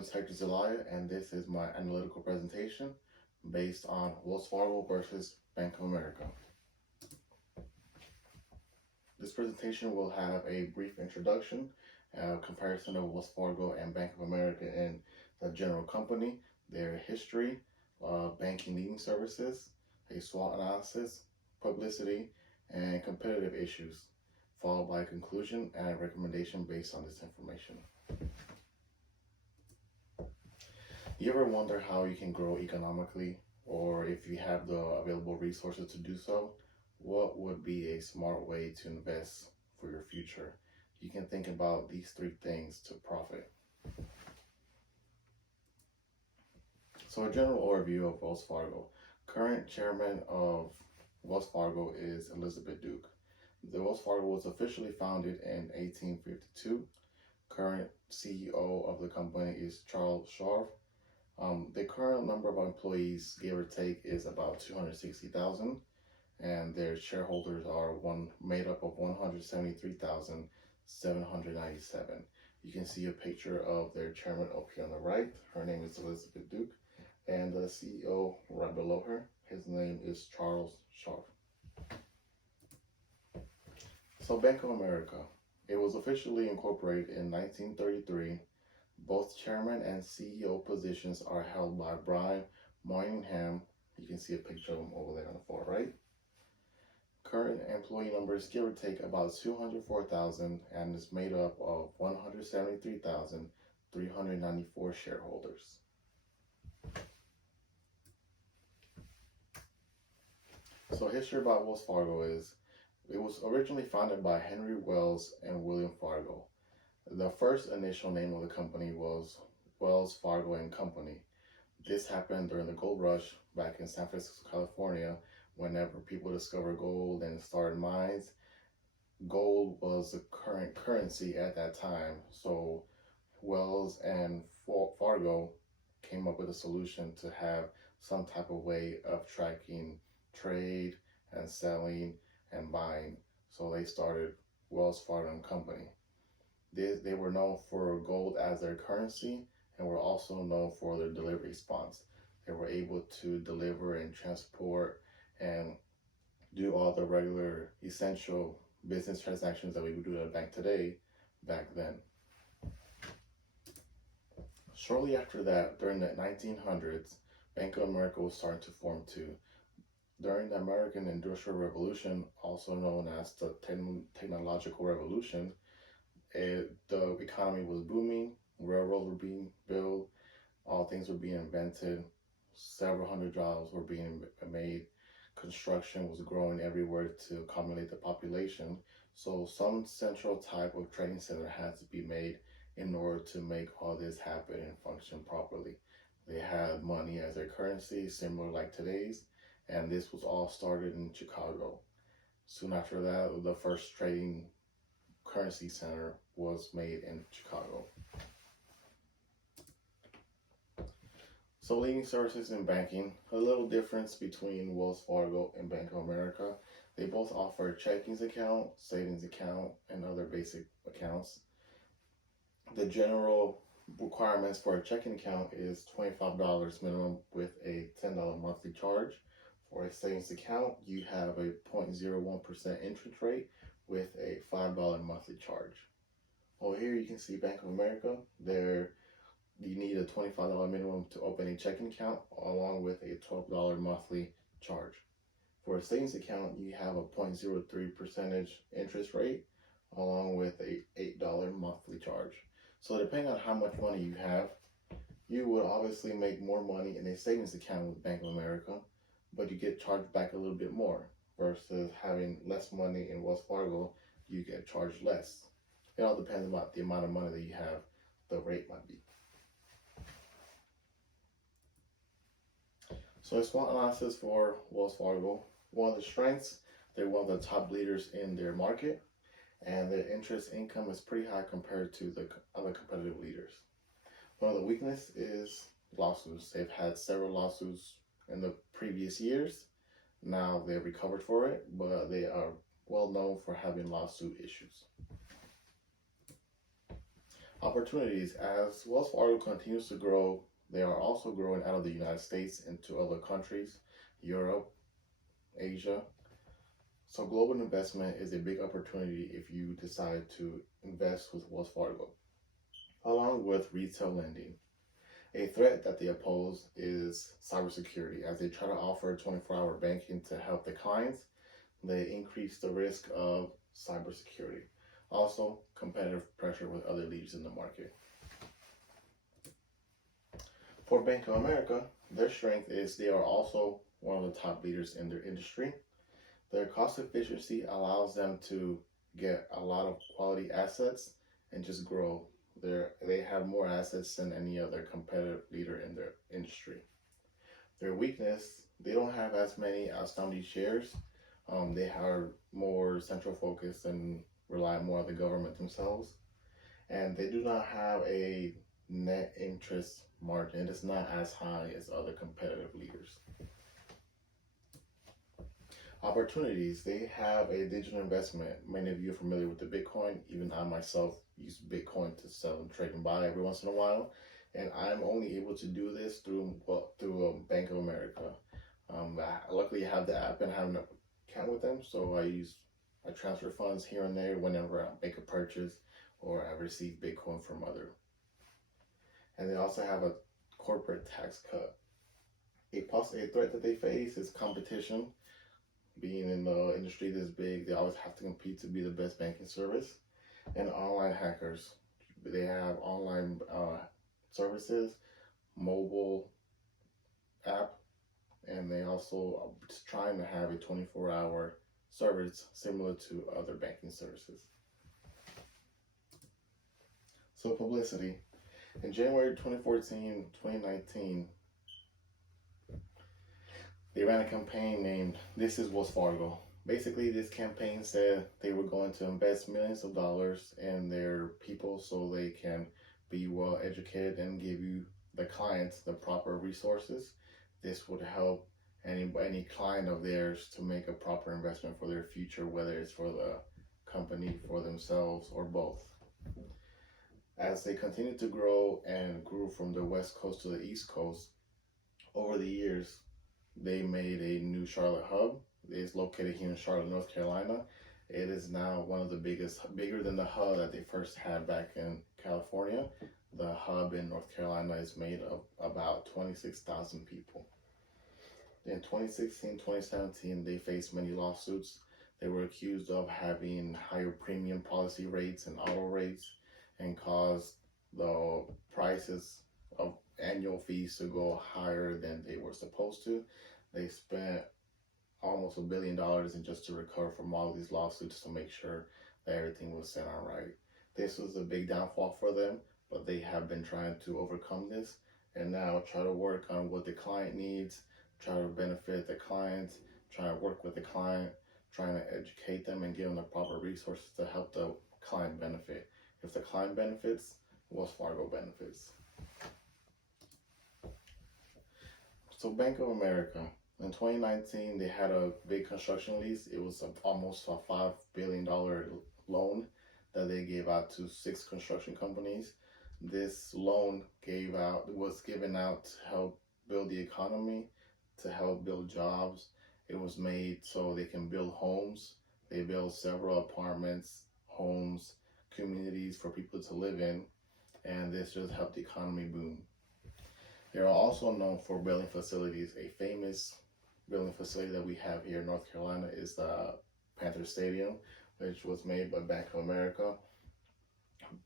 is Hector Zelaya, and this is my analytical presentation based on Wells Fargo versus Bank of America. This presentation will have a brief introduction, comparison of Wells Fargo and Bank of America in the general company, their history, banking leading services, a SWOT analysis, publicity, and competitive issues, followed by a conclusion and a recommendation based on this information. You ever wonder how you can grow economically, or if you have the available resources to do so? What would be a smart way to invest for your future? You can think about these three things to profit. So a general overview of Wells Fargo. Current chairman of Wells Fargo is Elizabeth Duke. The Wells Fargo was officially founded in 1852. Current CEO of the company is Charles Schwab. The current number of employees, give or take, is about 260,000, and their shareholders are made up of 173,797. You can see a picture of their chairman up here on the right. Her name is Elizabeth Duke, and the CEO right below her, his name is Charles Schwab. So Bank of America, it was officially incorporated in 1933. Both chairman and CEO positions are held by Brian Moynihan. You can see a picture of him over there on the far right. Current employee numbers, give or take, about 204,000, and is made up of 173,394 shareholders. So history about Wells Fargo is, it was originally founded by Henry Wells and William Fargo. The first initial name of the company was Wells Fargo and Company. This happened during the gold rush back in San Francisco, California. Whenever people discovered gold and started mines, gold was the current currency at that time. So Wells and Fargo came up with a solution to have some type of way of tracking trade and selling and buying. So they started Wells Fargo and Company. They were known for gold as their currency, and were also known for their delivery response. They were able to deliver and transport and do all the regular essential business transactions that we would do at a bank today back then. Shortly after that, during the 1900s, Bank of America was starting to form too. During the American Industrial Revolution, also known as the Technological Revolution, the economy was booming, railroads were being built, all things were being invented, several hundred jobs were being made, construction was growing everywhere to accommodate the population, so some central type of training center had to be made in order to make all this happen and function properly. They had money as their currency, similar like today's, and this was all started in Chicago. Soon after that, the first trading currency center was made in Chicago. So leading services in banking, a little difference between Wells Fargo and Bank of America. They both offer a checking account, savings account, and other basic accounts. The general requirements for a checking account is $25 minimum with a $10 monthly charge. For a savings account, you have a 0.01% interest rate with a $5 monthly charge. Over here you can see Bank of America. You need a $25 minimum to open a checking account, along with a $12 monthly charge. For a savings account, you have a 0.03% interest rate, along with a $8 monthly charge. So depending on how much money you have, you would obviously make more money in a savings account with Bank of America, but you get charged back a little bit more, versus having less money in Wells Fargo, you get charged less. It all depends on the amount of money that you have, the rate might be. So a SWOT analysis for Wells Fargo. One of the strengths, they're one of the top leaders in their market, and their interest income is pretty high compared to the other competitive leaders. One of the weaknesses is lawsuits. They've had several lawsuits in the previous years. Now they've recovered for it, but they are well known for having lawsuit issues. Opportunities. As Wells Fargo continues to grow, they are also growing out of the United States into other countries, Europe, Asia. So global investment is a big opportunity if you decide to invest with Wells Fargo, along with retail lending. A threat that they oppose is cybersecurity. As they try to offer 24-hour banking to help the clients, they increase the risk of cybersecurity. Also, competitive pressure with other leaders in the market. For Bank of America, their strength is they are also one of the top leaders in their industry. Their cost efficiency allows them to get a lot of quality assets and just grow. They have more assets than any other competitive leader in their industry. Their weakness, they don't have as many outstanding shares. They are more central focused and rely more on the government themselves. And they do not have a net interest margin. It is not as high as other competitive leaders. Opportunities. They have a digital investment. Many of you are familiar with the Bitcoin. Even I myself use Bitcoin to sell and trade and buy every once in a while. And I'm only able to do this through Bank of America. Luckily, I have the app and have an account with them, so I transfer funds here and there whenever I make a purchase or I receive Bitcoin from other. And they also have a corporate tax cut. A threat that they face is competition. Being in the industry this big, they always have to compete to be the best banking service. And online hackers. They have online services, mobile app, and they also are just trying to have a 24-hour service similar to other banking services. So publicity. In January 2014, 2019, they ran a campaign named This is Wells Fargo. Basically, this campaign said they were going to invest millions of dollars in their people so they can be well educated and give you, the clients, the proper resources. This would help any client of theirs to make a proper investment for their future, whether it's for the company, for themselves, or both. As they continued to grow and grew from the West Coast to the East Coast, over the years, they made a new Charlotte hub. It's located here in Charlotte, North Carolina. It is now one of the bigger than the hub that they first had back in California. The hub in North Carolina is made of about 26,000 people. In 2016, 2017, they faced many lawsuits. They were accused of having higher premium policy rates and auto rates and caused the prices of annual fees to go higher than they were supposed to. They spent almost $1 billion in just to recover from all these lawsuits to make sure that everything was set on right. This was a big downfall for them, but they have been trying to overcome this and now try to work on what the client needs, try to benefit the clients, try to work with the client, trying to educate them and give them the proper resources to help the client benefit. If the client benefits, Wells Fargo benefits. So Bank of America, in 2019, they had a big construction lease. It was almost a $5 billion loan that they gave out to 6 construction companies. This loan was given out to help build the economy, to help build jobs. It was made so they can build homes. They built several apartments, homes, communities for people to live in, and this just helped the economy boom. They are also known for building facilities. A famous building facility that we have here in North Carolina is the Panther Stadium, which was made by Bank of America.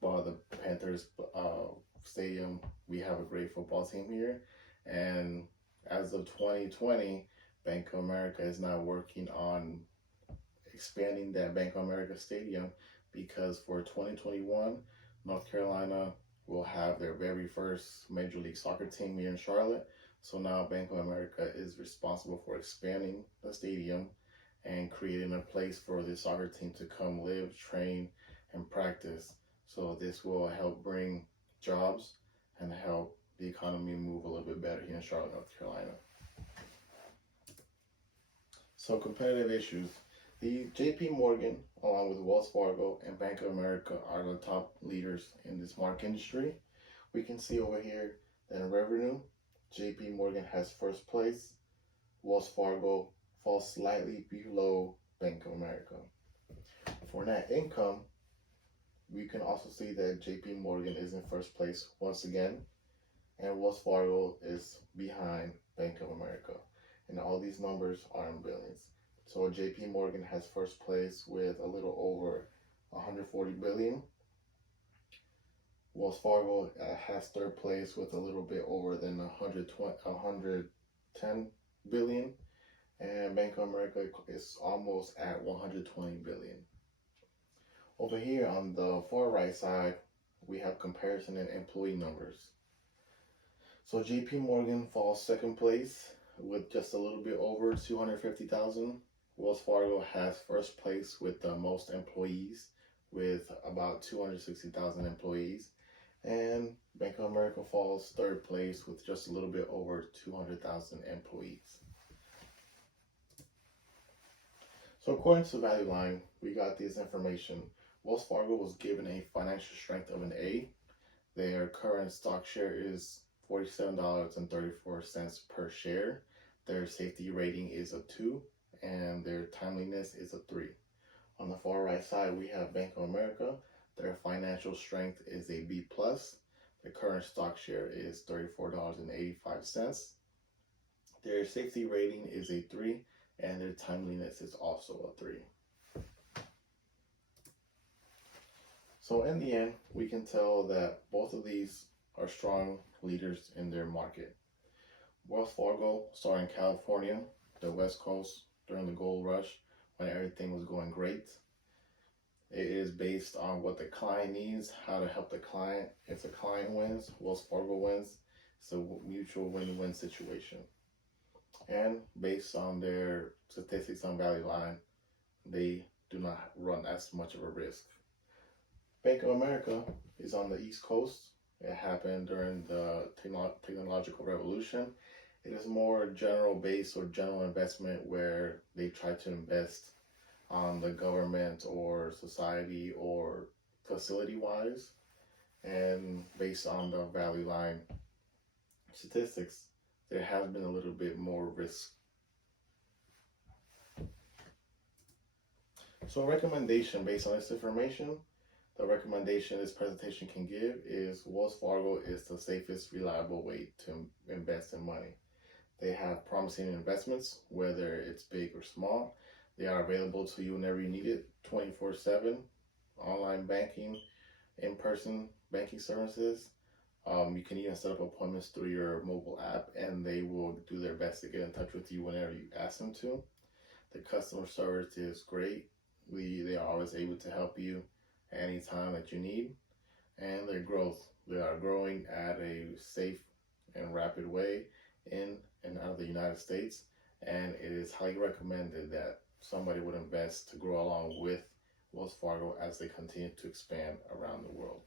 By the Panthers Stadium, we have a great football team here, and as of 2020, Bank of America is now working on expanding that Bank of America Stadium, because for 2021, North Carolina will have their very first Major League Soccer team here in Charlotte. So now Bank of America is responsible for expanding the stadium and creating a place for the soccer team to come live, train, and practice. So this will help bring jobs and help the economy move a little bit better here in Charlotte, North Carolina. So competitive issues. The JP Morgan, along with Wells Fargo and Bank of America, are the top leaders in this market industry. We can see over here that in revenue, JP Morgan has first place. Wells Fargo falls slightly below Bank of America. For net income, we can also see that JP Morgan is in first place once again, and Wells Fargo is behind Bank of America. And all these numbers are in billions. So JP Morgan has first place with a little over 140 billion. Wells Fargo has third place with a little bit over than 110 billion. And Bank of America is almost at 120 billion. Over here on the far right side, we have comparison in employee numbers. So JP Morgan falls second place with just a little bit over 250,000. Wells Fargo has first place with the most employees with about 260,000 employees. And Bank of America falls third place with just a little bit over 200,000 employees. So according to the value line, we got this information. Wells Fargo was given a financial strength of an A. Their current stock share is $47.34 per share. Their safety rating is a 2, and their timeliness is a 3. On the far right side, we have Bank of America. Their financial strength is a B+. The current stock share is $34.85. Their safety rating is a 3, and their timeliness is also a 3. So in the end, we can tell that both of these are strong leaders in their market. Wells Fargo started in California, the West Coast, during the gold rush when everything was going great. It is based on what the client needs, how to help the client. If the client wins, Wells Fargo wins. It's a mutual win-win situation. And based on their statistics on value line, they do not run as much of a risk. Bank of America is on the East Coast. It happened during the technological revolution. It is more general base or general investment where they try to invest on the government or society or facility wise. And based on the value line statistics, there has been a little bit more risk. So a recommendation based on this information, the recommendation this presentation can give is Wells Fargo is the safest, reliable way to invest in money. They have promising investments, whether it's big or small. They are available to you whenever you need it, 24/7, online banking, in-person banking services. You can even set up appointments through your mobile app, and they will do their best to get in touch with you whenever you ask them to. The customer service is great. They are always able to help you any time that you need. And their growth, they are growing at a safe and rapid way in and out of the United States, and it is highly recommended that somebody would invest to grow along with Wells Fargo as they continue to expand around the world.